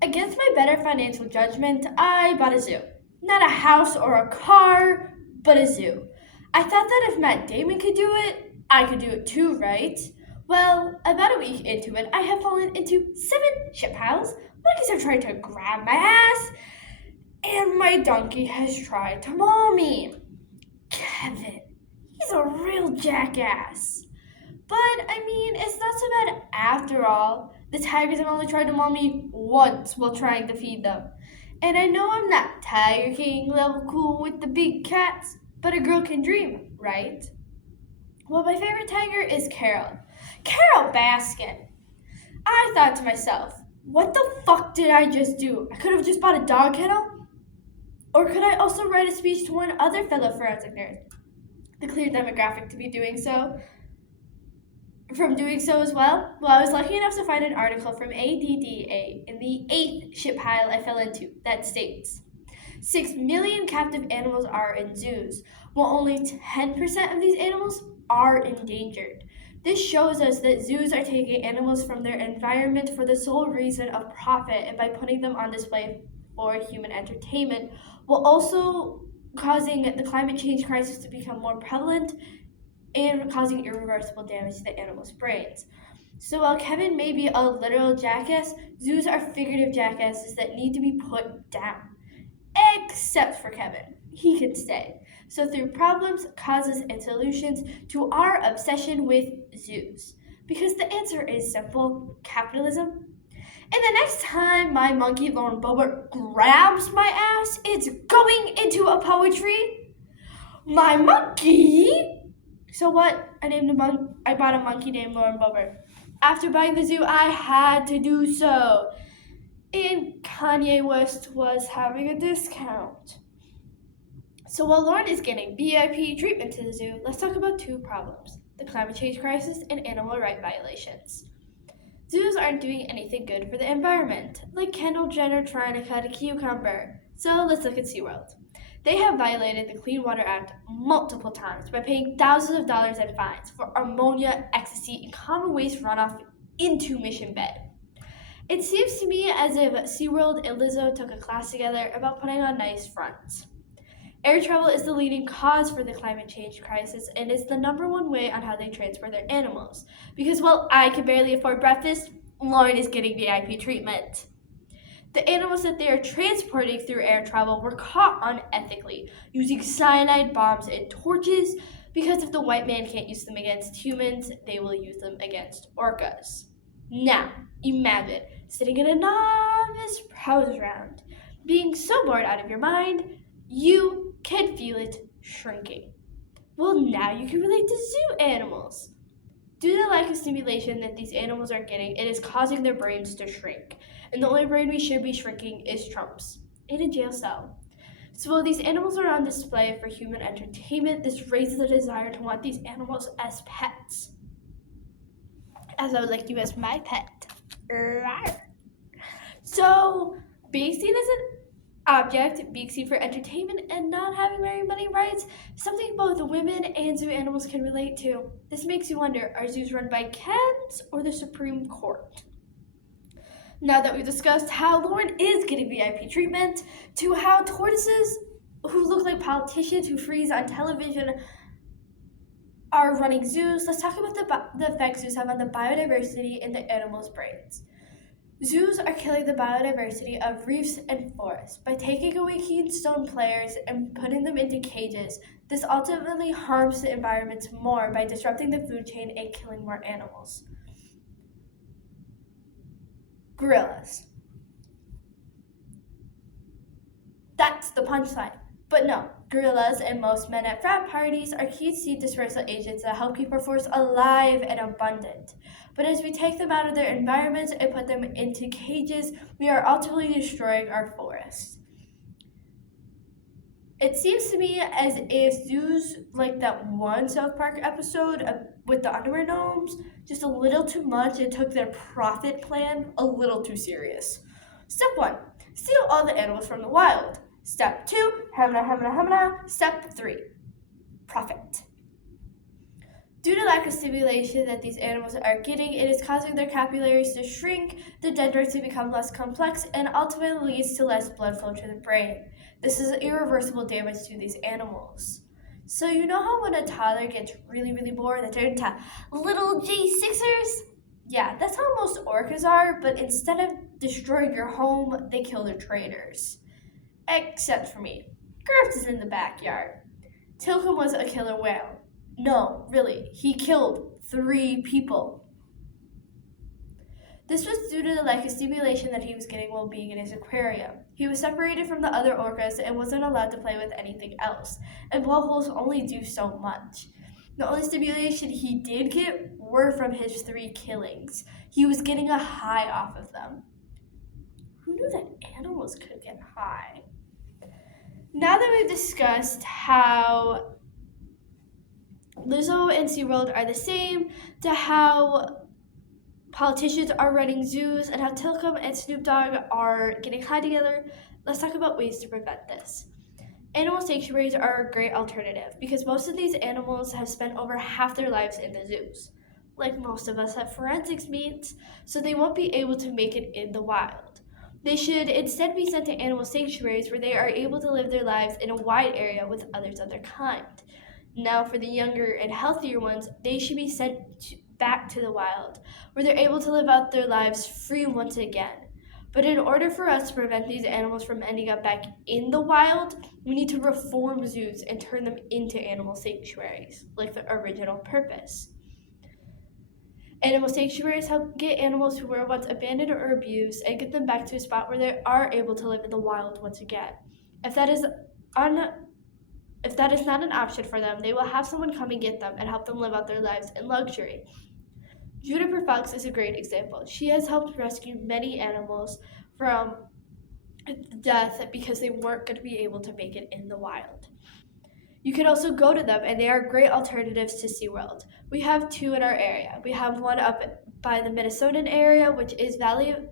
Against my better financial judgment, I bought a zoo. Not a house or a car, but a zoo. I thought that if Matt Damon could do it, I could do it too, right? Well, about a week into it, I have fallen into 7 shit piles. Monkeys have tried to grab my ass, and my donkey has tried to maul me. Kevin, he's a real jackass. But I mean, it's not so bad after all. The tigers have only tried to maul me once while trying to feed them. And I know I'm not Tiger King level cool with the big cats, but a girl can dream, right? Well, my favorite tiger is Carol. Carol Baskin. I thought to myself, what the fuck did I just do? I could have just bought a dog kennel? Or could I also write a speech to warn other fellow forensic nerds? The clear demographic to be doing so, from doing so as well? Well, I was lucky enough to find an article from ADDA in the 8th shit pile I fell into that states 6 million captive animals are in zoos, while only 10% of these animals are endangered. This shows us that zoos are taking animals from their environment for the sole reason of profit and by putting them on display for human entertainment, while also causing the climate change crisis to become more prevalent and causing irreversible damage to the animals' brains. So while Kevin may be a literal jackass, zoos are figurative jackasses that need to be put down. Except for Kevin. He can stay. So through problems, causes, and solutions to our obsession with zoos. Because the answer is simple: capitalism. And the next time my monkey Lauren Boebert grabs my ass, it's going into a poetry. My monkey. So what? I bought a monkey named Lauren Boebert. After buying the zoo, I had to do so. And Kanye West was having a discount. So while Lauren is getting VIP treatment to the zoo, let's talk about 2 problems: the climate change crisis and animal rights violations. Zoos aren't doing anything good for the environment, like Kendall Jenner trying to cut a cucumber. So let's look at SeaWorld. They have violated the Clean Water Act multiple times by paying thousands of dollars in fines for ammonia, ecstasy, and common waste runoff into Mission Bay. It seems to me as if SeaWorld and Lizzo took a class together about putting on nice fronts. Air travel is the leading cause for the climate change crisis and is the #1 way on how they transport their animals. Because while I can barely afford breakfast, Lauren is getting VIP treatment. The animals that they are transporting through air travel were caught unethically, using cyanide bombs and torches, because if the white man can't use them against humans, they will use them against orcas. Now, imagine sitting in a novice prose round, being so bored out of your mind, you can feel it shrinking. Well, now you can relate to zoo animals. Due to the lack of stimulation that these animals are getting, it is causing their brains to shrink. And the only brain we should be shrinking is Trump's, in a jail cell. So while these animals are on display for human entertainment, this raises a desire to want these animals as pets. As I would like you as my pet. So being seen as an object, being seen for entertainment, and not having very many rights, something both women and zoo animals can relate to. This makes you wonder, are zoos run by Kens or the Supreme Court? Now that we've discussed how Lauren is getting VIP treatment, to how tortoises who look like politicians who freeze on television are running zoos, let's talk about the effects zoos have on the biodiversity in the animals' brains. Zoos are killing the biodiversity of reefs and forests by taking away keystone players and putting them into cages. This ultimately harms the environment more by disrupting the food chain and killing more animals. Gorillas. That's the punchline. But no, gorillas and most men at frat parties are key seed dispersal agents that help keep our forests alive and abundant. But as we take them out of their environments and put them into cages, we are ultimately destroying our forests. It seems to me as if zoos, like that one South Park episode with the underwear gnomes, just a little too much and took their profit plan a little too serious. Step 1, steal all the animals from the wild. Step 2, hamna hamna hamna. Step 3, profit. Due to lack of stimulation that these animals are getting, it is causing their capillaries to shrink, the dendrites to become less complex, and ultimately leads to less blood flow to the brain. This is irreversible damage to these animals. So you know how when a toddler gets really, really bored, they turn into little J6ers? Yeah, that's how most orcas are, but instead of destroying your home, they kill their traders. Except for me. Griff is in the backyard. Tilcomb was a killer whale. No, really, he killed 3 people. This was due to the lack of stimulation that he was getting while being in his aquarium. He was separated from the other orcas and wasn't allowed to play with anything else, and blowholes only do so much. The only stimulation he did get were from his 3 killings. He was getting a high off of them. Who knew that animals could get high? Now that we've discussed how Lizzo and SeaWorld are the same, to how politicians are running zoos, and how Tilcomb and Snoop Dogg are getting high together, let's talk about ways to prevent this. Animal sanctuaries are a great alternative because most of these animals have spent over half their lives in the zoos. Like most of us at forensics meets, so they won't be able to make it in the wild. They should instead be sent to animal sanctuaries where they are able to live their lives in a wide area with others of their kind. Now, for the younger and healthier ones, they should be sent back to the wild, where they're able to live out their lives free once again. But in order for us to prevent these animals from ending up back in the wild, we need to reform zoos and turn them into animal sanctuaries, like the original purpose. Animal sanctuaries help get animals who were once abandoned or abused and get them back to a spot where they are able to live in the wild once again. If that is not an option for them, they will have someone come and get them and help them live out their lives in luxury. Juniper Fox is a great example. She has helped rescue many animals from death because they weren't going to be able to make it in the wild. You can also go to them, and they are great alternatives to SeaWorld. We have 2 in our area. We have one up by the Minnesotan area, which is the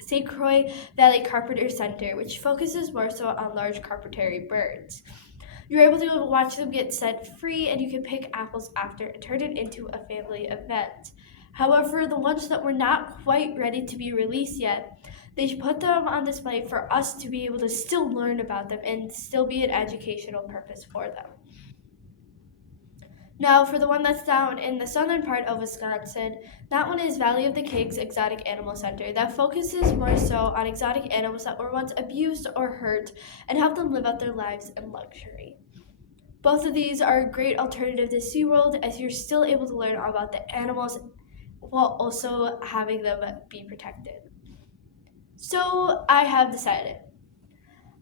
St. Croix Valley Carpenter Center, which focuses more so on large carpentary birds. You're able to go watch them get set free, and you can pick apples after and turn it into a family event. However, the ones that were not quite ready to be released yet, they should put them on display for us to be able to still learn about them and still be an educational purpose for them. Now, for the one that's down in the southern part of Wisconsin, that one is Valley of the Kings Exotic Animal Center that focuses more so on exotic animals that were once abused or hurt and help them live out their lives in luxury. Both of these are a great alternative to SeaWorld as you're still able to learn about the animals while also having them be protected. So I have decided.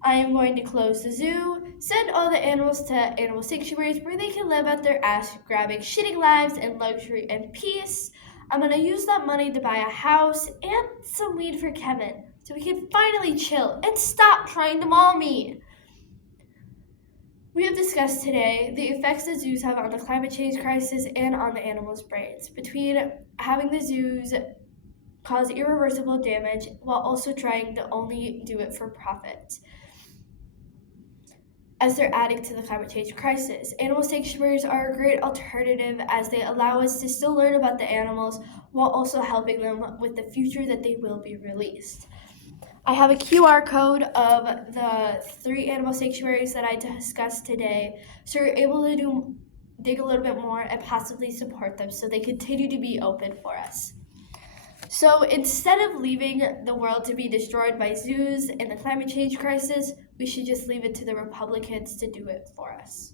I am going to close the zoo, send all the animals to animal sanctuaries where they can live out their ass-grabbing, shitting lives in luxury and peace. I'm going to use that money to buy a house and some weed for Kevin so we can finally chill and stop trying to maul me. We have discussed today the effects that zoos have on the climate change crisis and on the animals' brains, between having the zoos cause irreversible damage while also trying to only do it for profit, as they're adding to the climate change crisis. Animal sanctuaries are a great alternative as they allow us to still learn about the animals while also helping them with the future that they will be released. I have a QR code of the 3 animal sanctuaries that I discussed today, so you're able to dig a little bit more and possibly support them so they continue to be open for us. So instead of leaving the world to be destroyed by zoos and the climate change crisis, we should just leave it to the Republicans to do it for us.